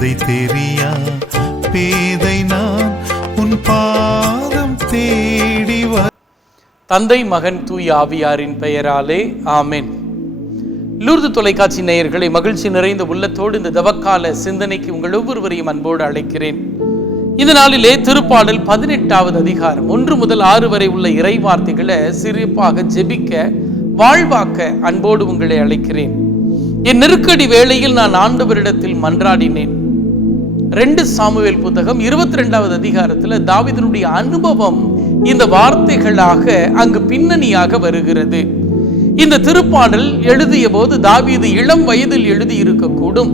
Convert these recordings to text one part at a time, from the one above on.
பாதை தெரியா பேதை நான் உன் பாதம் தேடி தந்தை மகன் தூய் ஆவியாரின் பெயராலே ஆமேன். லூர்து தொலைக்காட்சி நேயர்களை மகிழ்ச்சி நிறைந்த உள்ளத்தோடு இந்த தவக்கால சிந்தனைக்கு உங்கள் ஒவ்வொருவரையும் அன்போடு அழைக்கிறேன். இந்த நாளிலே திருப்பாடல் பதினெட்டாவது அதிகாரம் ஒன்று முதல் ஆறு வரை உள்ள இறை வார்த்தைகளை சிறப்பாக ஜெபிக்க வாழ்வாக்க அன்போடு உங்களை அழைக்கிறேன். என் நெருக்கடி வேளையில் நான் ஆண்டவரிடத்தில் மன்றாடினேன். ரெண்டு சாமுவேல் புத்தகம் இருபத்தி ரெண்டாவது அதிகாரத்துல தாவிதனுடைய அனுபவம் இந்த வார்த்தைகளாக அங்கு பின்னணியாக வருகிறது. இந்த திருப்பாடல் எழுதிய போது தாவீது இளம் வயதில் எழுதி இருக்கக்கூடும்.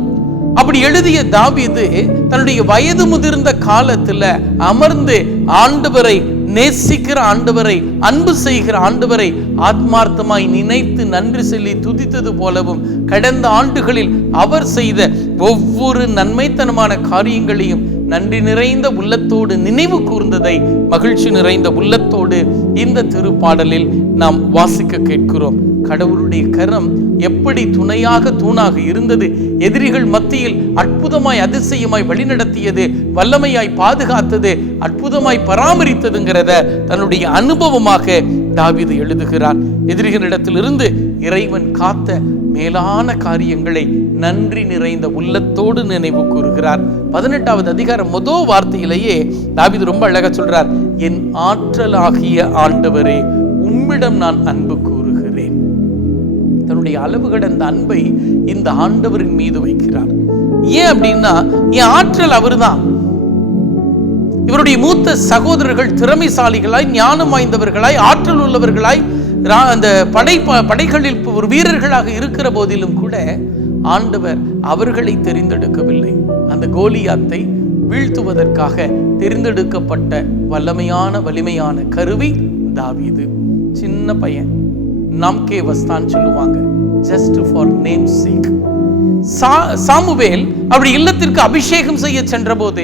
அப்படி எழுதிய தாவீது தன்னுடைய வயது முதிர்ந்த காலத்துல அமர்ந்து ஆண்டவரை நேசிக்கிற ஆண்டவரை அன்பு செய்கிற ஆண்டவரை ஆத்மார்த்தமாய் நினைத்து நன்றி சொல்லி துதித்தது போலவும் கடந்த ஆண்டுகளில் அவர் செய்த ஒவ்வொரு நன்மைத்தனமான காரியங்களையும் நன்றி நிறைந்த உள்ளத்தோடு நினைவு கூர்ந்ததை மகிழ்ச்சி நிறைந்த உள்ளத்தோடு இந்த திருப்பாடலில் நாம் வாசிக்க கேட்கிறோம். கடவுளுடைய கரம் எப்படி துணையாக தூணாக இருந்தது? எதிரிகள் மத்தியில் அற்புதமாய் அதிசயமாய் வழிநடத்தியது வல்லமையாய் பாதுகாத்தது அற்புதமாய் பராமரித்ததுங்கிறத தன்னுடைய அனுபவமாக தாவிது எழுதுகிறார். எதிரிகளிடத்திலிருந்து இறைவன் காத்த மேலான காரியங்களை நன்றி நிறைந்த உள்ளத்தோடு நினைவு கூறுகிறார். பதினெட்டாவது அதிகாரம் முதல் வார்த்தையிலேயே தாவிது ரொம்ப அழகா சொல்றார் என் ஆற்றலாகிய ஆண்டவரே உம்மிடம் நான் அன்பு கூறுகிறேன். தன்னுடைய அளவு கடந்த அன்பை இந்த ஆண்டவரின் மீது வைக்கிறார். ஏன் அப்படின்னா என் ஆற்றல் அவர்தான். இவருடைய மூத்த சகோதரர்கள் திறமைசாலிகளாய் ஞானம் வாய்ந்தவர்களாய் ஆற்றல் உள்ளவர்களாய் அந்த படை ப- படைகளில் ஒரு வீரர்களாக இருக்கிற போதிலும் கூட ஆண்டவர் அவர்களை தெரிந்தெடுக்கவில்லை. அந்த கோலியாத்தை வீழ்த்துவதற்காக தெரிந்தெடுக்கப்பட்ட வல்லமையான வலிமையான கருவி தாவீது. சின்ன பையன். நாம்கே வஸ்தான் சொல்லுவாங்க. Just for namesake Samuel அப்படி இல்லத்திற்கு அபிஷேகம் செய்ய சென்ற போது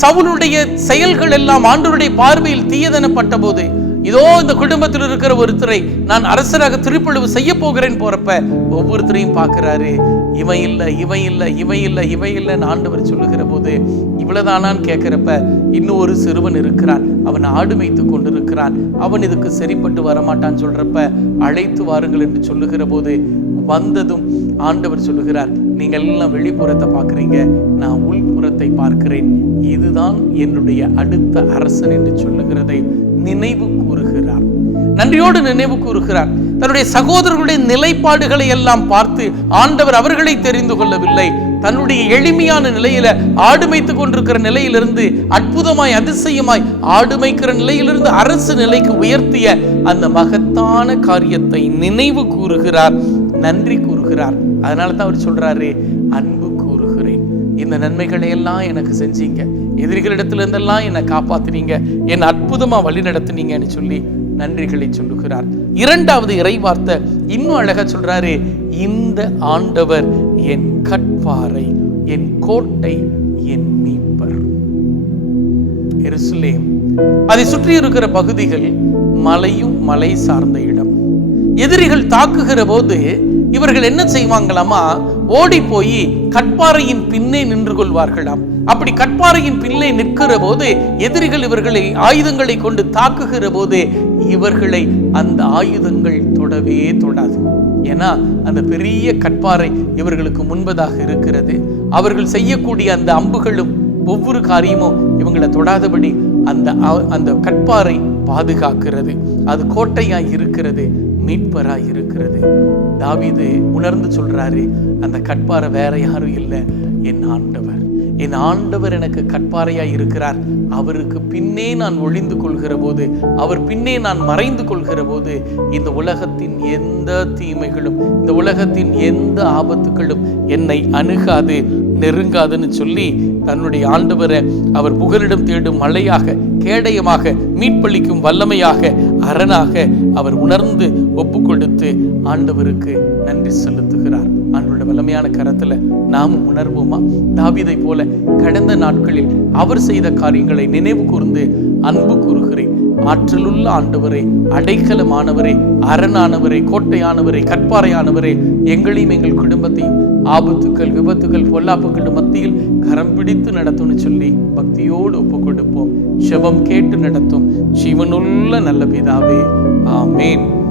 சவுனுடைய செயல்கள் எல்லாம் ஆண்டவருடைய பார்வையில் தீயதெனப்பட்ட போது இதோ இந்த குடும்பத்தில் இருக்கிற ஒருத்தரை நான் அரசராக திருப்பொழிவு செய்ய போகிறேன் போறப்ப ஒவ்வொருத்தரையும் பார்க்கிறாரு. இவன் இல்லை இவன் இல்லை இவன் இல்லை இவன் இல்லைன்னு ஆண்டவர் சொல்லுகிற போது இவ்வளவுதானான்னு கேட்கிறப்ப இன்னும் ஒரு சிறுவன் இருக்கிறான். அவன் ஆடு மேய்த்து கொண்டிருக்கிறான். அவன் இதுக்கு சரிப்பட்டு வரமாட்டான்னு சொல்றப்ப அழைத்து வாருங்கள் என்று சொல்லுகிற போது வந்ததும் ஆண்டவர் சொல்லுகிறார் நீங்கள் எல்லாம் வெளிப்புறத்தை பார்க்குறீங்க நான் உள்புறத்தை பார்க்கிறேன். இதுதான் என்னுடைய அடுத்த அரசன் என்று சொல்லுகிறதை நினைவு கூறுகிறார். நன்றியோடு நினைவு கூறுகிறார். தன்னுடைய சகோதரர்களுடைய நிலைப்பாடுகளை எல்லாம் பார்த்து ஆண்டவர் அவர்களை தெரிந்து கொள்ளவில்லை. தன்னுடைய எளிமையான நிலையில ஆடு மேய்த்துக் கொண்டிருக்கிற நிலையிலிருந்து அற்புதமாய் அதிசயமாய் ஆடு மேய்க்கிற நிலையிலிருந்து அரசு நிலைக்கு உயர்த்திய அந்த மகத்தான காரியத்தை நினைவு கூறுகிறார் நன்றி கூறுகிறார். அதனால தான் அவர் சொல்றாரு அன்பு இந்த நன்மைகளை எல்லாம் எனக்கு செஞ்சீங்க. எதிரிகளிடத்திலிருந்தெல்லாம் என்னை காப்பாத்தினீங்க. என்னை அற்புதமா வழி நடத்தினீங்கன்னு சொல்லி நன்றிகளை சொல்லுகிறார். இரண்டாவது இறைவார்த்தை இன்னும் அழகா சொல்றாரு இந்த ஆண்டவர் என் கட்பாறை என் கோட்டை என் மீட்பர். எருசலேம். அதை சுற்றி இருக்கிற பகுதிகள் மலையும் மலை சார்ந்த இடம். எதிரிகள் தாக்குகிற போது இவர்கள் என்ன செய்வாங்களாமா ஓடி போய் கட்பாறையின் பின்னே நின்று கொள்வார்களாம் அப்படி கட்பாறையின் பின்னே நிற்கிற போது எதிரிகள் இவர்களை ஆயுதங்களை கொண்டு தாக்குகிற போது இவர்களை அந்த ஆயுதங்கள் தொடவே தொடாது. ஏன்னா அந்த பெரிய கட்பாறை இவர்களுக்கு முன்பதாக இருக்கிறது. அவர்கள் செய்யக்கூடிய அந்த அம்புகளும் ஒவ்வொரு காரியமும் இவங்களை தொடாதபடி அந்த அ- அந்த கட்பாறை பாதுகாக்கிறது. அது கோட்டையாய் இருக்கிறது. மீட்பராய் இருக்கிறது தாவிது உணர்ந்து சொல்றாரு அந்த கட்பாறை வேற யாரும் இல்லை என் ஆண்டவர். என் ஆண்டவர் எனக்கு கட்பாறையாய் இருக்கிறார் அவருக்கு பின்னே நான் ஒளிந்து கொள்கிற போது அவர் பின்னே நான் மறைந்து கொள்கிற போது இந்த உலகத்தின் எந்த தீமைகளும் இந்த உலகத்தின் எந்த ஆபத்துகளும் என்னை அணுகாது. நெருங்காதுன்னு சொல்லி தன்னுடைய ஆண்டவரை அவர் புகலிடம் தேடும் மலையாக கேடயமாக மீட்பளிக்கும் வல்லமையாக அரணாக அவர் உணர்ந்து ஒப்பு கொடுத்து ஆண்டவருக்கு நன்றி செலுத்துகிறார். ஆண்டோட வல்லமையான கரத்துல நாமும் உணர்வோமா? தாவிதை போல கடந்த நாட்களில் அவர் செய்த காரியங்களை நினைவு கூர்ந்து அன்பு கூறுகிறேன். ஆற்றலுள்ள ஆண்டவரே அடைக்கலமானவரே அரணானவரே கோட்டையானவரே கற்பாறையானவரே எங்களையும் எங்கள் குடும்பத்தையும் ஆபத்துக்கள் விபத்துகள் பொல்லாப்புகள் மத்தியில் கரம் பிடித்து நடத்தும்னு சொல்லி பக்தியோடு ஒப்பு கொடுப்போம் செபம் கேட்டு நடத்தும். ஜீவனுள்ள நல்ல பிதாவே ஆமேன்.